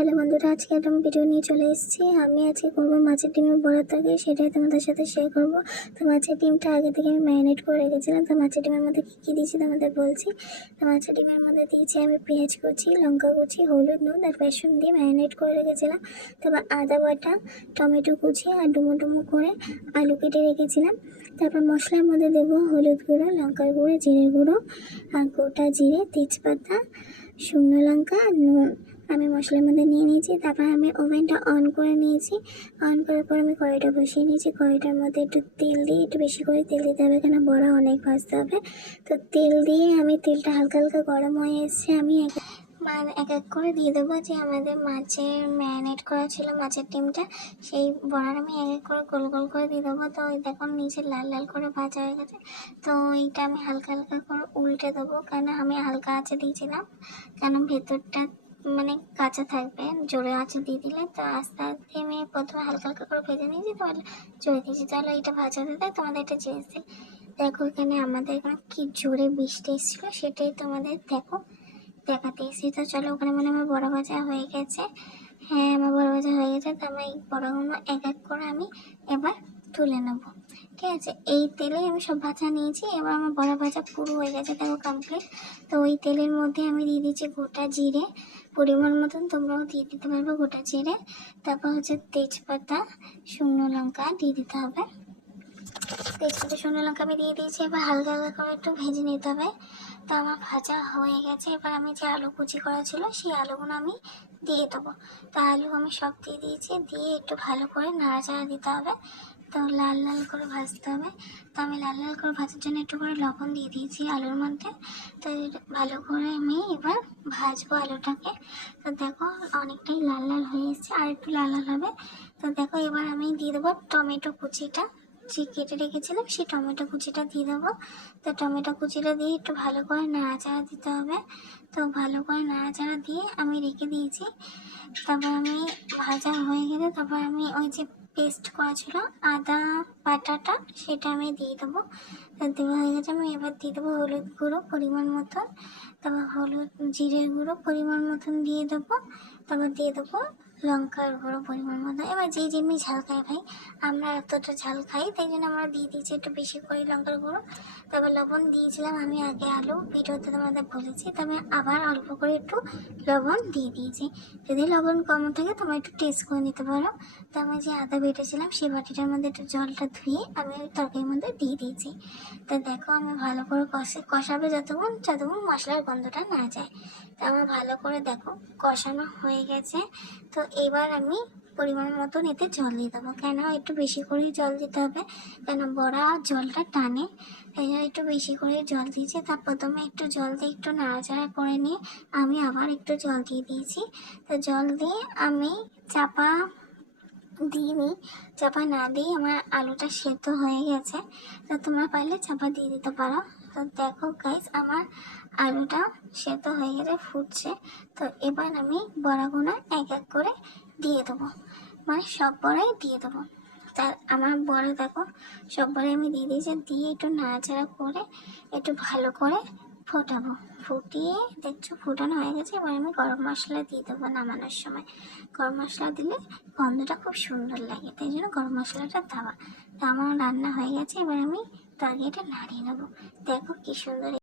Hello বন্ধুরা, আজকে একটা ভিডিও নিয়ে চলে এসেছি। আমি আজকে করবো মাছের ডিমের বড়া তরকারি, সেটাই তোমাদের সাথে শেয়ার করবো। তো মাছের ডিমটা আগে থেকে আমি ম্যারিনেট করে রেখেছিলাম। তো মাছের ডিমের মধ্যে কী কী দিয়েছি তোমাদের বলছি। তো মাছের ডিমের মধ্যে দিয়েছি আমি পেঁয়াজ কুচি, লঙ্কা কুচি, হলুদ, নুন আর বেসন দিয়ে ম্যারিনেট করে রেখেছিলাম। তারপর আদা বাটা, টমেটো কুচি আর ডুমো ডুমো করে আলু কেটে রেখেছিলাম। তারপর মশলার মধ্যে দেবো হলুদ গুঁড়ো, লঙ্কার গুঁড়ো, জিরে গুঁড়ো আর গোটা জিরে, তেজপাতা, শুকনো লঙ্কা আর নুন আমি মশলার মধ্যে নিয়ে নিয়েছি। তারপর আমি ওভেনটা অন করে নিয়েছি। অন করার পর আমি কড়াইটা বসিয়ে নিয়েছি। কড়াইটার মধ্যে একটু তেল দিয়ে, একটু বেশি করে তেল দিতে হবে, কেন বড়া অনেক ভাজতে হবে। তো তেল দিয়ে আমি তেলটা হালকা হালকা গরম হয়ে এসছে। আমি এক এক করে দিয়ে দেবো যে আমাদের মাছের ম্যারিনেট করা ছিল মাছের ডিমটা, সেই বড়ার আমি এক এক করে গোল গোল করে দিয়ে দেবো। তো ওই দেখুন নিচে লাল লাল করে ভাজা হয়ে গেছে। তো এইটা আমি হালকা হালকা করে উল্টে দেবো, কেন আমি হালকা আঁচে দিয়েছিলাম, কেন ভেতরটা মানে কাঁচা থাকবে। জোরে আঁচে দিয়ে দিলে তো আস্তে আস্তে আমি প্রথমে হালকা হালকা করে ভেজে নিয়েছি, তাহলে জোরে দিয়েছি। তাহলে এটা ভাজা দিতে তোমাদের একটা জিনিস দিই, দেখো এখানে আমাদের এখানে কি জোরে বৃষ্টি এসেছিলো, সেটাই তোমাদের দেখাতে এসেছি। তো চলো, ওখানে মানে আমার বড়া ভাজা হয়ে গেছে। হ্যাঁ, আমার বড়া ভাজা হয়ে গেছে। তো আমার এই বড়াগুলো এক এক করে আমি এবার তুলে নেবো, ঠিক আছে। এই তেলেই আমি সব ভাজা নিয়েছি। এবার আমার বড়া ভাজা পুরো হয়ে গেছে, দেখো কমপ্লিট। তো ওই তেলের মধ্যে আমি দিয়ে দিচ্ছি গোটা জিরে, পরিমাণ মতন তোমরাও দিয়ে দিতে পারবে গোটা জিরে। তারপর হচ্ছে তেজপাতা, শুকনো লঙ্কা দিয়ে দিতে হবে। তেজপাতা, শুকনো লঙ্কা আমি দিয়ে দিয়েছি। এবার হালকা হালকা করে একটু ভেজে নিতে হবে। তো আমার ভাজা হয়ে গেছে। এবার আমি যে আলু কুচি করা ছিল সেই আলুগুলো আমি দিয়ে দেবো। তো আলু আমি সব দিয়ে দিয়েছি, দিয়ে একটু ভালো করে নাড়াচাড়া দিতে হবে। তো লাল লাল করে ভাজতে হবে। তো আমি লাল লাল করে ভাজার জন্য একটু করে লবণ দিয়ে দিয়েছি আলুর মধ্যে। তো ভালো করে আমি এবার ভাজবো আলুটাকে। তো দেখো অনেকটাই লাল লাল হয়ে এসেছে, আর একটু লাল লাল হবে। তো দেখো এবার আমি দিয়ে দেবো টমেটো কুচিটা, যে কেটে রেখেছিলাম সেই টমেটো কুচিটা দিয়ে দেবো। তো টমেটো কুচিটা দিয়ে একটু ভালো করে নাড়াচাড়া দিতে হবে। তো ভালো করে নাড়াচাড়া দিয়ে আমি রেখে দিয়েছি। তারপর আমি ভাজা হয়ে গেলে তারপর আমি ওই যে পেস্ট করা ছিল আদা বাটাটা, সেটা আমি দিয়ে দেবো। দেওয়া হয়ে গেছে। আমি এবার দিয়ে দেবো হলুদ গুঁড়ো পরিমাণ মতন, তারপর হলুদ জিরের গুঁড়ো পরিমাণ মতন দিয়ে দেবো। তারপর দিয়ে দেবো লঙ্কার গুঁড়ো পরিমাণ মতো। এবার যেই যেমনি ঝাল খাই ভাই, আমরা এতটা ঝাল খাই তাই জন্য আমরা দিয়ে দিয়েছি একটু বেশি করে লঙ্কার গুঁড়ো। তারপর লবণ দিয়েছিলাম আমি আগে, আলু ভিডিওতে তোমাদের বলেছি, তবে আবার অল্প করে একটু লবণ দিয়ে দিয়েছি। যদি লবণ কম থাকে তোমরা একটু টেস্ট করে নিতে পারো। তো আমি যে আদা বেটেছিলাম সেই বাটিটার মধ্যে একটু জলটা ধুয়ে আমি ওই তরকারির মধ্যে দিয়ে দিয়েছি। তো দেখো আমি ভালো করে কষাবে যতক্ষণ মশলার গন্ধটা না যায়। তো আমার ভালো করে দেখো কষানো হয়ে গেছে। তো এবার আমি পরিমাণ মতন এতে জল দিয়ে দেবো, কেন একটু বেশি করে জল দিতে হবে, কেন বড়া জলটা টানে, তাই জন্য একটু বেশি করে জল দিয়েছি। তার প্রথমে একটু জল দিয়ে একটু নাড়াচাড়া করে নিয়ে আমি আবার একটু জল দিয়ে দিয়েছি। তো জল দিয়ে আমি চাপা দিইনি, চাপা না দিয়ে আমার আলুটা সেদ্ধ হয়ে গেছে। তো তোমরা পারলে চাপা দিয়ে দিতে পারো। তো দেখো গাইস, আমার আলুটা সেদ্ধ হয়ে গেছে, ফুটছে। তো এবার আমি বড়াগুলো এক এক করে দিয়ে দেবো, মানে সব বড়াই দিয়ে দেবো। তার আমার বড়া দেখো সব বড়াই আমি দিয়ে দিয়েছি, দিয়ে একটু নাড়াচাড়া করে একটু ভালো করে ফোটাবো। ফুটিয়ে দেখছো ফোটানো হয়ে গেছে। এবার আমি গরম মশলা দিয়ে দেবো নামানোর সময়। গরম মশলা দিলে গন্ধটা খুব সুন্দর লাগে, তাই জন্য গরম মশলাটা দেওয়া। তো আমার রান্না হয়ে গেছে। এবার আমি তরকারিটা নাড়িয়ে নেবো। দেখো কি সুন্দর